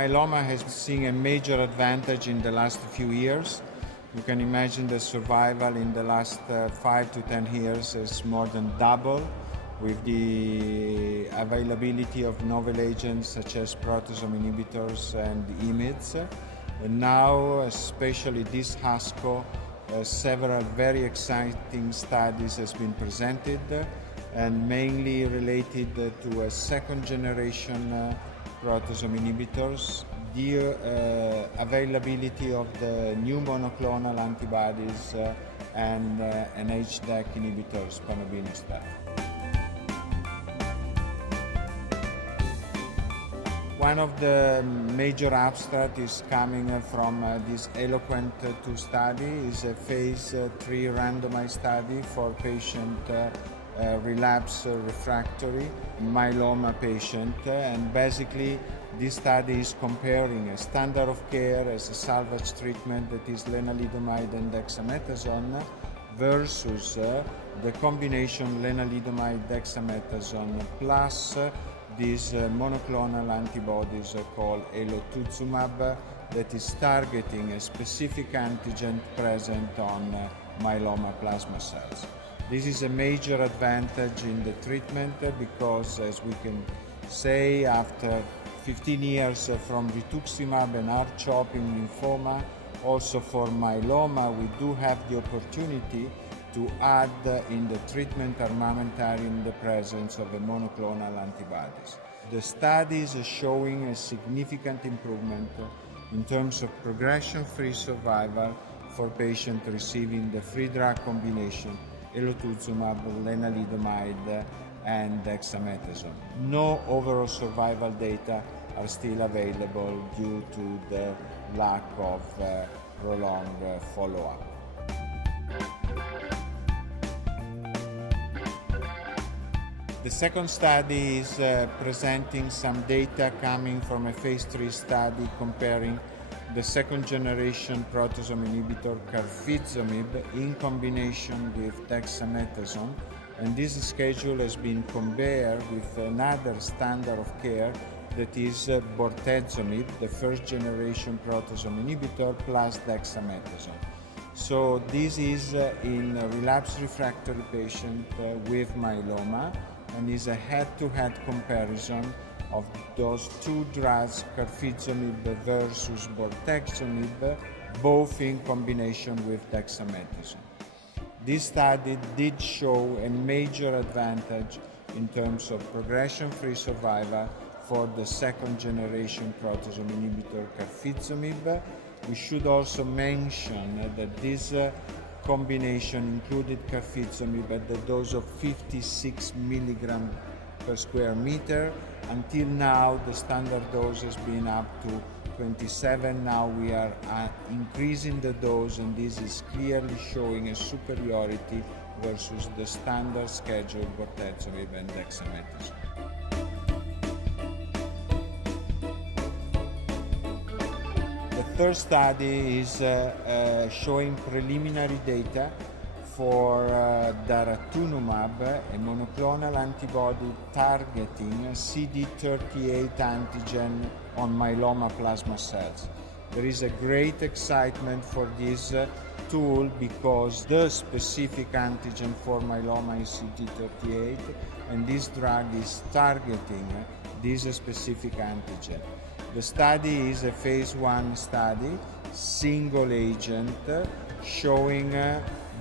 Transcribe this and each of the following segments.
Myeloma has seen a major advantage in the last few years. You can imagine the survival in the last 5 to 10 years is more than double with the availability of novel agents such as proteasome inhibitors and IMiDs. And now, especially this ASCO, several very exciting studies has been presented and mainly related to a second generation proteasome inhibitors, the availability of the new monoclonal antibodies and an HDAC inhibitors, panobinostat. One of the major abstracts is coming from this ELOQUENT 2 study. Is a phase 3 randomized study for patient relapsed refractory myeloma patient, and basically this study is comparing a standard of care as a salvage treatment, that is lenalidomide and dexamethasone, versus the combination lenalidomide dexamethasone plus these monoclonal antibodies called elotuzumab, that is targeting a specific antigen present on myeloma plasma cells. This is a major advantage in the treatment because, as we can say, after 15 years from rituximab and R-CHOP in lymphoma, also for myeloma, we do have the opportunity to add in the treatment armamentarium the presence of the monoclonal antibodies. The studies are showing a significant improvement in terms of progression-free survival for patients receiving the free drug combination elotuzumab, lenalidomide, and dexamethasone. No overall survival data are still available due to the lack of prolonged follow-up. The second study is presenting some data coming from a phase 3 study comparing the second generation proteasome inhibitor carfilzomib in combination with dexamethasone, and this schedule has been compared with another standard of care, that is bortezomib, the first generation proteasome inhibitor plus dexamethasone. So this is in a relapsed refractory patient with myeloma, and is a head-to-head comparison of those two drugs, carfilzomib versus bortezomib, both in combination with dexamethasone. This study did show a major advantage in terms of progression-free survival for the second generation proteasome inhibitor carfilzomib. We should also mention that this combination included carfilzomib at the dose of 56 milligrams per square meter. Until now, the standard dose has been up to 27. Now we are increasing the dose, and this is clearly showing a superiority versus the standard schedule bortezomib and dexamethasone. The third study is showing preliminary data for daratumumab, a monoclonal antibody targeting CD38 antigen on myeloma plasma cells. There is a great excitement for this tool because the specific antigen for myeloma is CD38, and this drug is targeting this specific antigen. The study is a phase 1 study, single agent, showing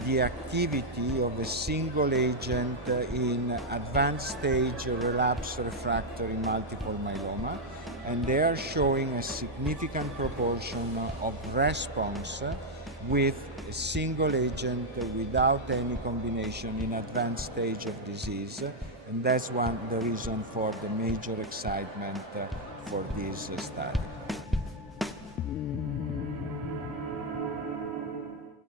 the activity of a single agent in advanced stage relapsed refractory multiple myeloma, and they are showing a significant proportion of response with a single agent without any combination in advanced stage of disease, and that's the reason for the major excitement for this study.